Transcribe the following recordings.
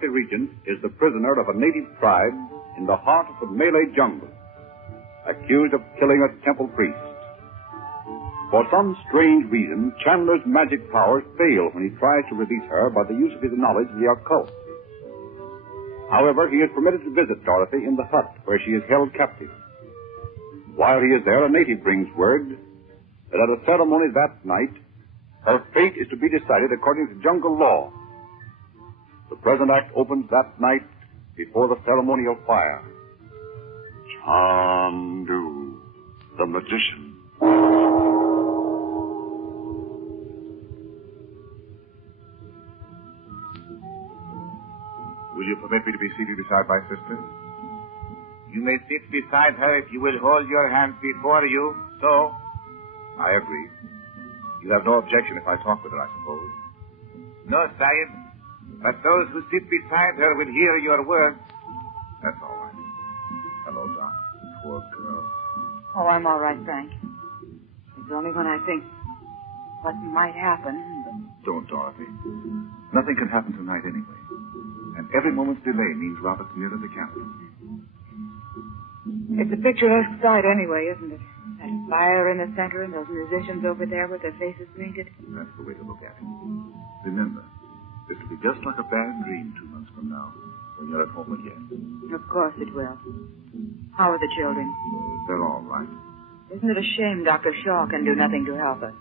Dorothy Regent is the prisoner of a native tribe in the heart of the Malay jungle, accused of killing a temple priest. For some strange reason, Chandler's magic powers fail when he tries to release her by the use of his knowledge of the occult. However, he is permitted to visit Dorothy in the hut where she is held captive. While he is there, a native brings word that at a ceremony that night, her fate is to be decided according to jungle law. The present act opens that night before the ceremonial fire. Chandu the Magician. Will you permit me to be seated beside my sister? You may sit beside her if you will hold your hands before you. So? I agree. You have no objection if I talk with her, I suppose. No, Sahib. But those who sit beside her will hear your words. That's all right. Hello, Doc. Poor girl. Oh, I'm all right, Frank. It's only when I think what might happen. Don't, Dorothy. Nothing can happen tonight anyway. And every moment's delay means Robert's nearer the capital. It's a picturesque sight anyway, isn't it? That fire in the center and those musicians over there with their faces painted. That's the way to look at it. Remember, this will be just like a bad dream 2 months from now, when you're at home again. Of course it will. How are the children? They're all right. Isn't it a shame Dr. Shaw can do nothing to help us?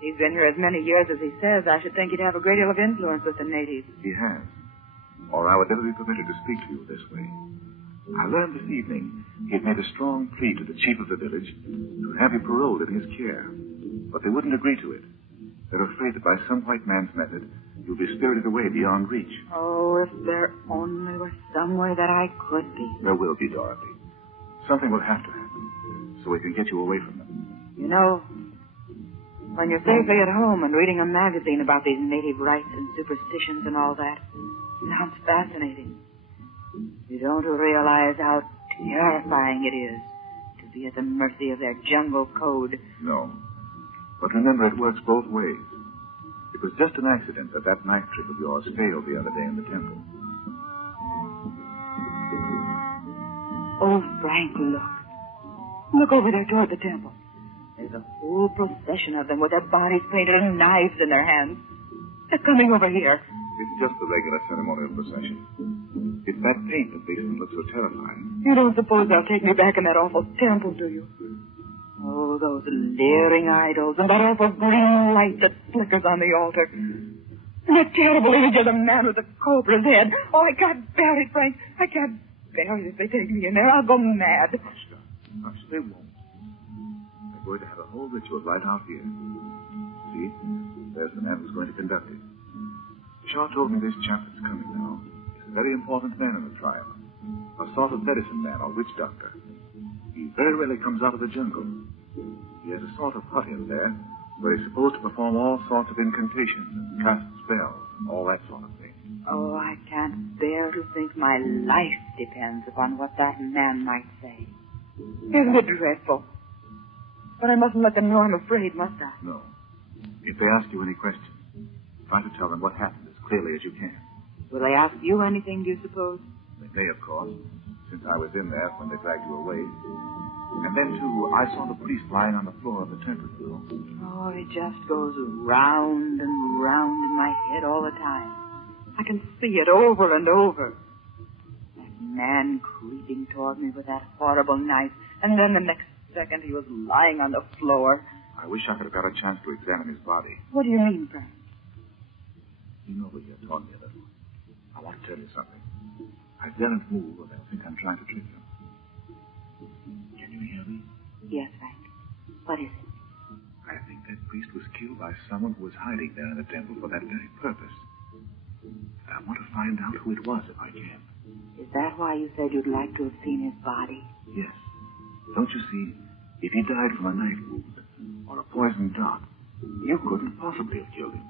He's been here as many years as he says. I should think he'd have a great deal of influence with the natives. He has. Or I would never be permitted to speak to you this way. I learned this evening he had made a strong plea to the chief of the village to have you paroled in his care. But they wouldn't agree to it. They're afraid that by some white man's method, you'll be spirited away beyond reach. Oh, if there only were somewhere that I could be. There will be, Dorothy. Something will have to happen so we can get you away from them. You know, when you're safely at home and reading a magazine about these native rites and superstitions and all that, it sounds fascinating. You don't realize how terrifying it is to be at the mercy of their jungle code. No. But remember, it works both ways. It was just an accident that that knife trick of yours failed the other day in the temple. Oh, Frank, look. Look over there toward the temple. There's a whole procession of them with their bodies painted and knives in their hands. They're coming over here. It's just the regular ceremonial procession. It's that paint that makes them look so terrifying. You don't suppose they'll take me back in that awful temple, do you? Oh, those leering idols and that awful green light that flickers on the altar. And that terrible image of the man with the cobra's head. Oh, I can't bear it, Frank. I can't bear it if they take me in there. I'll go mad. Hush, they won't. They're going to have a whole ritual right out here. See? There's the man who's going to conduct it. Shaw told me this chap that's coming now is a very important man in the tribe. A sort of medicine man or witch doctor. He very rarely comes out of the jungle. He has a sort of hut in there where he's supposed to perform all sorts of incantations and cast spells and all that sort of thing. Oh, I can't bear to think my life depends upon what that man might say. Isn't it dreadful? But I mustn't let them know I'm afraid, must I? No. If they ask you any questions, try to tell them what happened as clearly as you can. Will they ask you anything, do you suppose? They may, of course, since I was in there when they dragged you away. And then, too, I saw the priest lying on the floor of the temple, you know. Oh, it just goes round and round in my head all the time. I can see it over and over. That man creeping toward me with that horrible knife, and then the next second he was lying on the floor. I wish I could have got a chance to examine his body. What do you mean, Frank? You know what you're talking about. I want to tell you something. I daren't move or they'll think I'm trying to trick them. Can you hear me? Yes, Frank. What is it? I think that priest was killed by someone who was hiding there in the temple for that very purpose. I want to find out who it was if I can. Is that why you said you'd like to have seen his body? Yes. Don't you see, if he died from a knife wound or a poisoned dart, you couldn't possibly have killed him.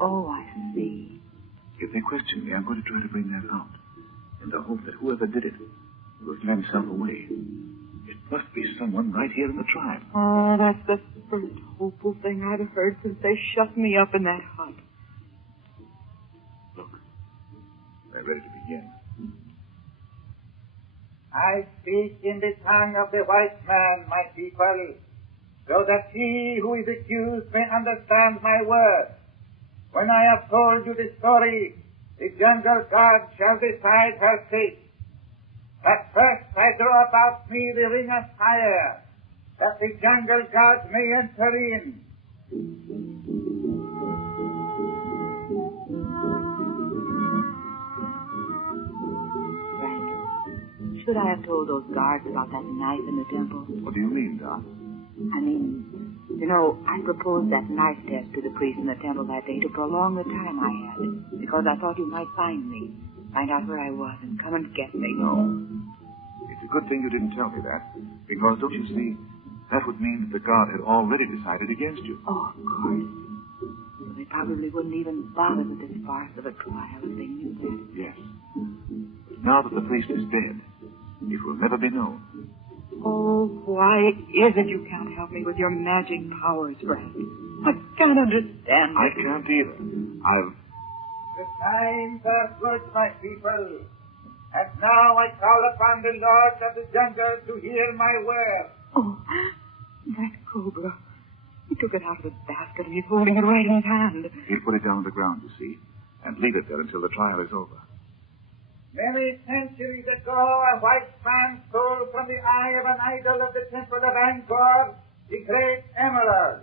Oh, I see. If they question me, I'm going to try to bring that out in the hope that whoever did it will give himself away. It must be someone right here in the tribe. Oh, that's the first hopeful thing I've heard since they shut me up in that hut. Look. They're ready to begin. I speak in the tongue of the white man, my people, so that he who is accused may understand my words. When I have told you the story, the jungle god shall decide her fate. But first I draw about me the ring of fire, that the jungle god may enter in. Should I have told those guards about that knife in the temple? What do you mean, Doc? I mean, I proposed that knife test to the priest in the temple that day to prolong the time I had, because I thought you might find me, find out where I was, and come and get me. No. It's a good thing you didn't tell me that, because, don't you see, that would mean that the god had already decided against you. Oh, of course. So they probably wouldn't even bother with this farce of a trial if they knew that. Yes. But now that the priest is dead, it will never be known. Oh, why is it you can't help me with your magic powers, Frank? I can't understand it. I can't either. The times are good, my people. And now I call upon the lords of the jungle to hear my word. Oh, that cobra. He took it out of the basket and he's holding it right in his hand. He'll put it down on the ground, you see, and leave it there until the trial is over. Many centuries ago, a white man stole from the eye of an idol of the temple of Angkor the great emerald.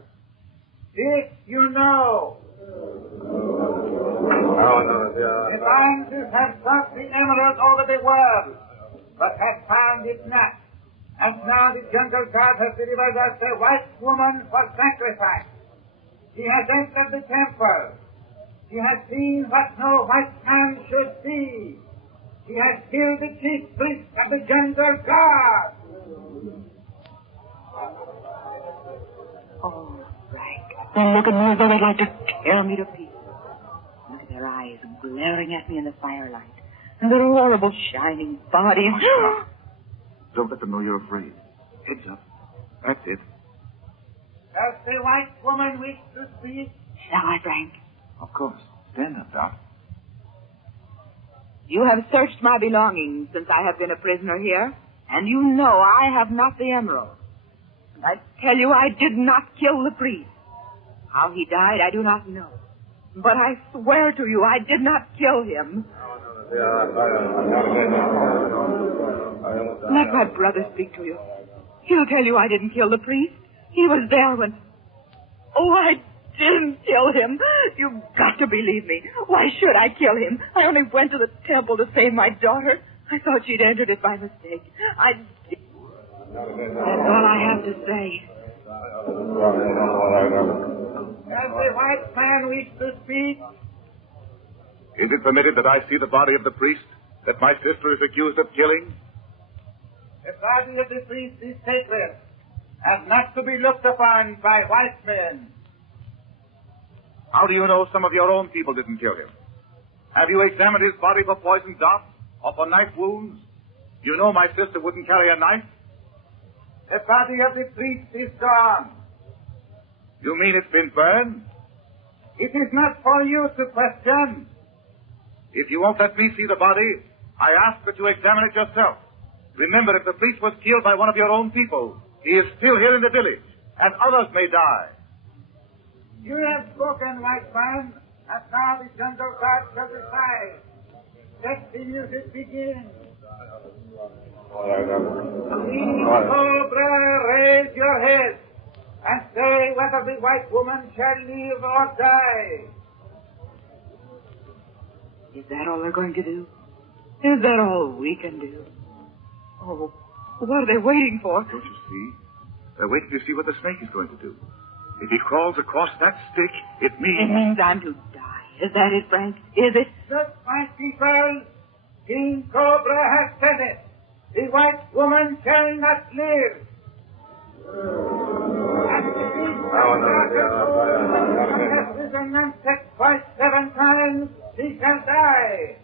This you know. The bandits have sought the emerald over the world, but have found it not. And now the jungle god has delivered us a white woman for sacrifice. She has entered the temple. She has seen what no white man should see. He has killed the chief priest of the jungle god. Oh, Frank. They look at me as though they'd like to tear me to pieces. Look at their eyes glaring at me in the firelight. And their horrible shining bodies. Don't let them know you're afraid. Heads up. That's it. Does the white woman wish to speak? Shall I, Frank? Of course. Stand up, Doc. You have searched my belongings since I have been a prisoner here, and you know I have not the emerald. And I tell you, I did not kill the priest. How he died, I do not know. But I swear to you, I did not kill him. Let my brother speak to you. He'll tell you I didn't kill the priest. He was there when... Oh, I didn't kill him. You've got to believe me. Why should I kill him? I only went to the temple to save my daughter. I thought she'd entered it by mistake. That's all I have to say. Does the white man wish to speak? Is it permitted that I see the body of the priest that my sister is accused of killing? The body of the priest is sacred and not to be looked upon by white men. How do you know some of your own people didn't kill him? Have you examined his body for poison darts or for knife wounds? You know my sister wouldn't carry a knife? The body of the priest is gone. You mean it's been burned? It is not for you to question. If you won't let me see the body, I ask that you examine it yourself. Remember, if the priest was killed by one of your own people, he is still here in the village, and others may die. You have spoken, white man, and now the jungle god shall decide. Let the music begin. Please, Cobra, raise your head and say whether the white woman shall live or die. Is that all they're going to do? Is that all we can do? Oh, what are they waiting for? Don't you see? They're waiting to see what the snake is going to do. If he crawls across that stick, it means... It means I'm to die. Is that it, Frank? Is it? Look, my people, King Cobra has said it. The white woman shall not live. And the beast has risen and set twice 7 times, he shall die.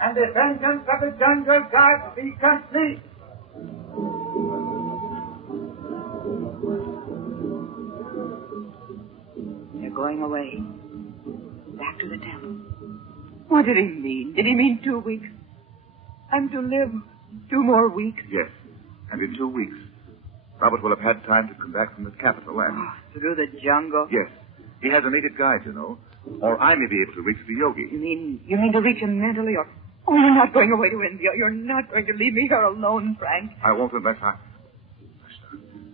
And the vengeance of the jungle god be complete. They're going away. Back to the temple. What did he mean? Did he mean 2 weeks? I'm to live 2 more weeks? Yes. And in 2 weeks, Robert will have had time to come back from the capital and... Oh, through the jungle? Yes. He has a native guide, you know. Or I may be able to reach the yogi. You mean to reach him mentally or... Oh, you're not going away to India. You're not going to leave me here alone, Frank. I won't unless I...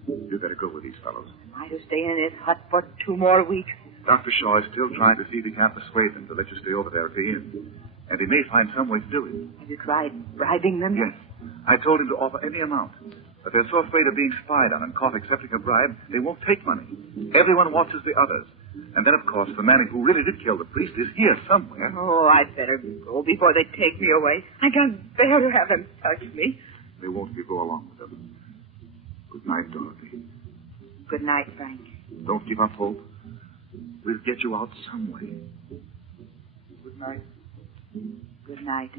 You better go with these fellows. Am I to stay in his hut for 2 more weeks? Dr. Shaw is still trying to see if he can't persuade them to let you stay over there at the inn. And he may find some way to do it. Have you tried bribing them? Yes. I told him to offer any amount. But they're so afraid of being spied on and caught accepting a bribe, they won't take money. Everyone watches the others. And then, of course, the man who really did kill the priest is here somewhere. Oh, I'd better go before they take me away. I can't bear to have them touch me. They won't if you go along with them. Good night, Dorothy. Good night, Frank. Don't give up hope. We'll get you out some way. Good night. Good night.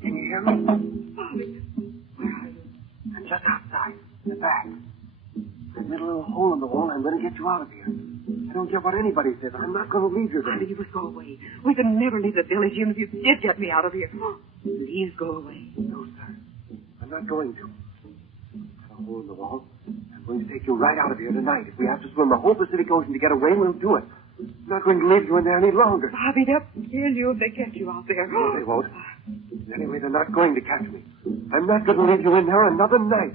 Can you hear me? Where are you? I'm just outside, in the back. I've made a little hole in the wall. I'm going to get you out of here. I don't care what anybody says. I'm not going to leave you there. Bobby, you must go away. We can never leave the village, even if you did get me out of here. Please go away. No, sir. I'm not going to. Got a hole in the wall. I'm going to take you right out of here tonight. If we have to swim the whole Pacific Ocean to get away, we'll do it. I'm not going to leave you in there any longer. Bobby, they'll kill you if they get you out there. No, they won't. Anyway, they're not going to catch me. I'm not going to leave you in there another night.